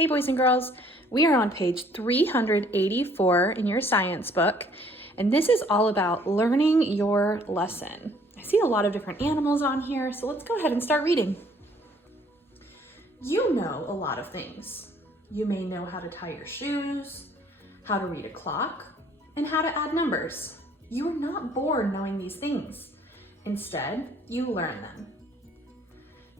Hey boys and girls, we are on page 384 in your science book, and this is all about learning your lesson. I see a lot of different animals on here, so let's go ahead and start reading. You know a lot of things. You may know how to tie your shoes, how to read a clock, and how to add numbers. You are not born knowing these things. Instead, you learn them.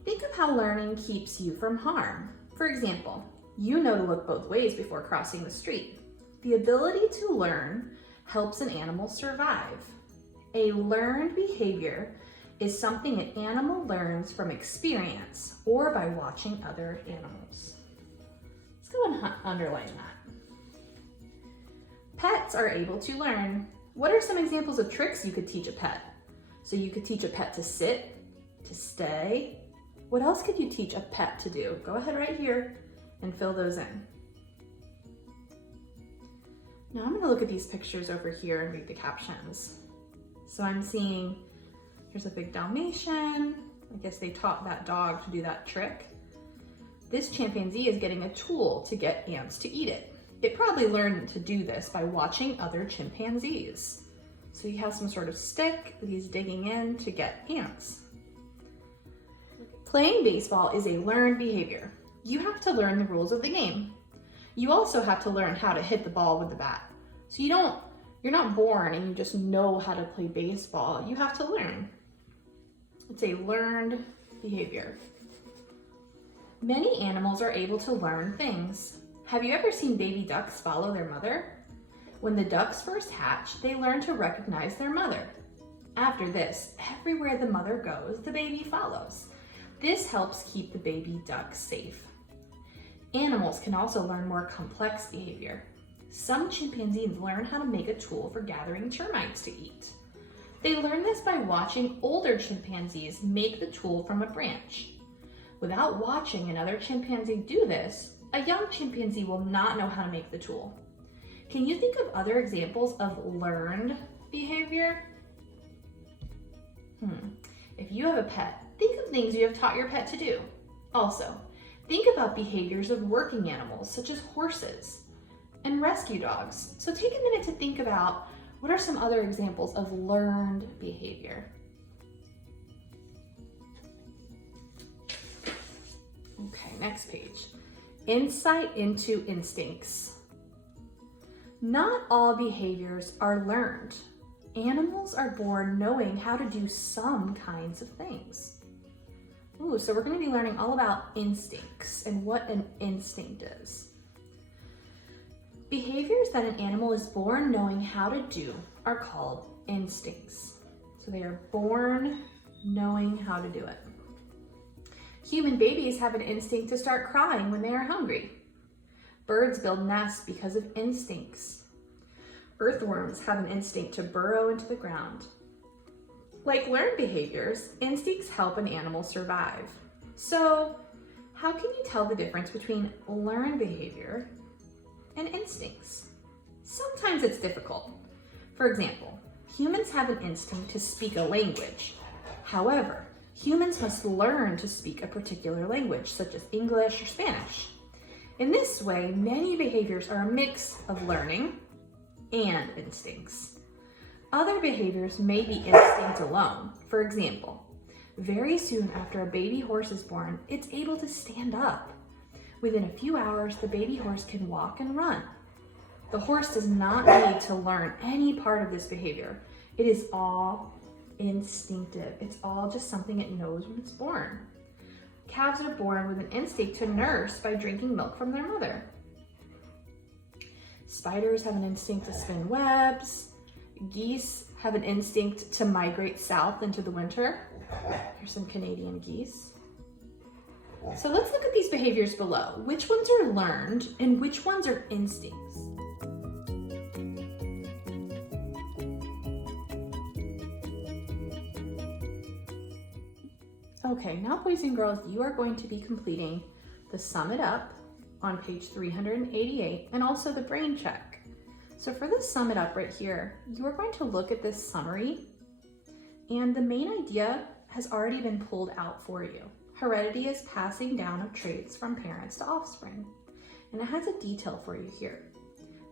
Think of how learning keeps you from harm. For example, you know to look both ways before crossing the street. The ability to learn helps an animal survive. A learned behavior is something an animal learns from experience or by watching other animals. Let's go and underline that. Pets are able to learn. What are some examples of tricks you could teach a pet? So you could teach a pet to sit, to stay. What else could you teach a pet to do? Go ahead right here and fill those in. Now I'm gonna look at these pictures over here and read the captions. So I'm seeing, here's a big Dalmatian. I guess they taught that dog to do that trick. This chimpanzee is getting a tool to get ants to eat it. It probably learned to do this by watching other chimpanzees. So he has some sort of stick that he's digging in to get ants. Playing baseball is a learned behavior. You have to learn the rules of the game. You also have to learn how to hit the ball with the bat. So you're not born and you just know how to play baseball. You have to learn. It's a learned behavior. Many animals are able to learn things. Have you ever seen baby ducks follow their mother? When the ducks first hatch, they learn to recognize their mother. After this, everywhere the mother goes, the baby follows. This helps keep the baby duck safe. Animals can also learn more complex behavior. Some chimpanzees learn how to make a tool for gathering termites to eat. They learn this by watching older chimpanzees make the tool from a branch. Without watching another chimpanzee do this, a young chimpanzee will not know how to make the tool. Can you think of other examples of learned behavior? If you have a pet, think of things you have taught your pet to do. Also, think about behaviors of working animals such as horses and rescue dogs. So take a minute to think about what are some other examples of learned behavior. Okay, next page. Insight into instincts. Not all behaviors are learned. Animals are born knowing how to do some kinds of things. So we're going to be learning all about instincts and what an instinct is. Behaviors that an animal is born knowing how to do are called instincts. So they are born knowing how to do it. Human babies have an instinct to start crying when they are hungry. Birds build nests because of instincts. Earthworms have an instinct to burrow into the ground. Like learned behaviors, instincts help an animal survive. So, how can you tell the difference between learned behavior and instincts? Sometimes it's difficult. For example, humans have an instinct to speak a language. However, humans must learn to speak a particular language, such as English or Spanish. In this way, many behaviors are a mix of learning and instincts. Other behaviors may be instinct alone. For example, very soon after a baby horse is born, it's able to stand up. Within a few hours, the baby horse can walk and run. The horse does not need to learn any part of this behavior. It is all instinctive. It's all just something it knows when it's born. Calves are born with an instinct to nurse by drinking milk from their mother. Spiders have an instinct to spin webs. Geese have an instinct to migrate south into the winter. Here's some Canadian geese. So let's look at these behaviors below. Which ones are learned and which ones are instincts? Okay, now boys and girls, you are going to be completing the Sum It Up on page 388 and also the brain check. So for this Sum It Up right here, you are going to look at this summary and the main idea has already been pulled out for you. Heredity is passing down of traits from parents to offspring. And it has a detail for you here.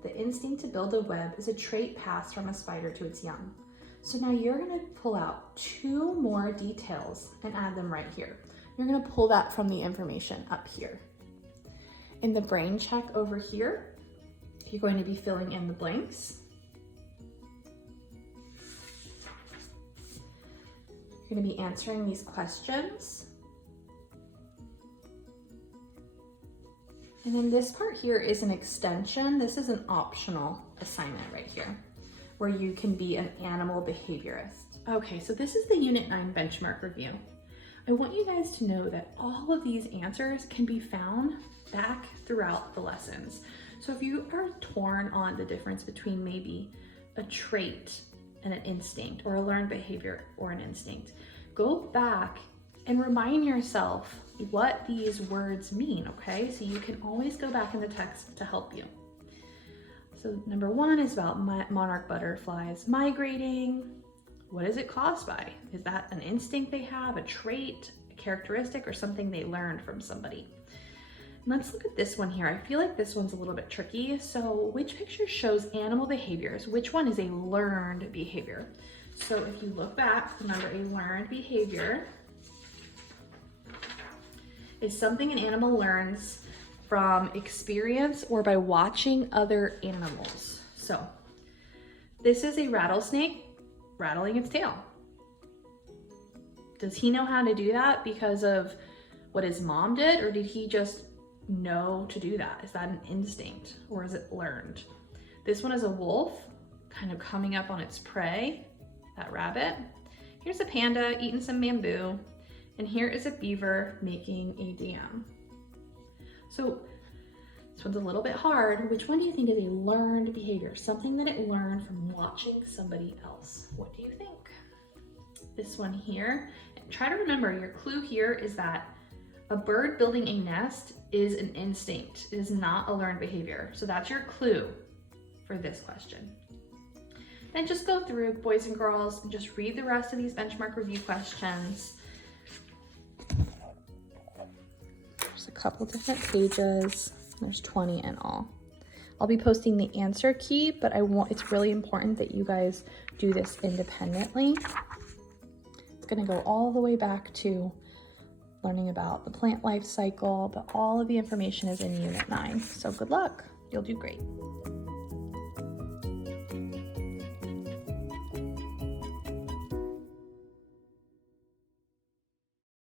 The instinct to build a web is a trait passed from a spider to its young. So now you're gonna pull out 2 more details and add them right here. You're gonna pull that from the information up here. In the brain check over here, you're going to be filling in the blanks. You're gonna be answering these questions. And then this part here is an extension. This is an optional assignment right here, where you can be an animal behaviorist. Okay, so this is the Unit 9 benchmark review. I want you guys to know that all of these answers can be found back throughout the lessons. So if you are torn on the difference between maybe a trait and an instinct, or a learned behavior or an instinct, go back and remind yourself what these words mean, okay? So you can always go back in the text to help you. So number 1 is about monarch butterflies migrating. What is it caused by? Is that an instinct they have, a trait, a characteristic, or something they learned from somebody? Let's look at this one here. I feel like this one's a little bit tricky. So which picture shows animal behaviors? Which one is a learned behavior? So if you look back, remember, a learned behavior is something an animal learns from experience or by watching other animals. So this is a rattlesnake rattling its tail. Does he know how to do that because of what his mom did, or did he just know to do that? Is that an instinct, or is it learned? This one is a wolf kind of coming up on its prey, that rabbit. Here's a panda eating some bamboo, and here is a beaver making a dam. So this one's a little bit hard. Which one do you think is a learned behavior? Something that it learned from watching somebody else. What do you think? This one here. Try to remember, your clue here is that a bird building a nest is an instinct. It is not a learned behavior. So that's your clue for this question. Then just go through, boys and girls, and just read the rest of these benchmark review questions. There's a couple different pages. There's 20 in all. I'll be posting the answer key, but it's really important that you guys do this independently. It's gonna go all the way back to learning about the plant life cycle, but all of the information is in Unit 9. So good luck, you'll do great.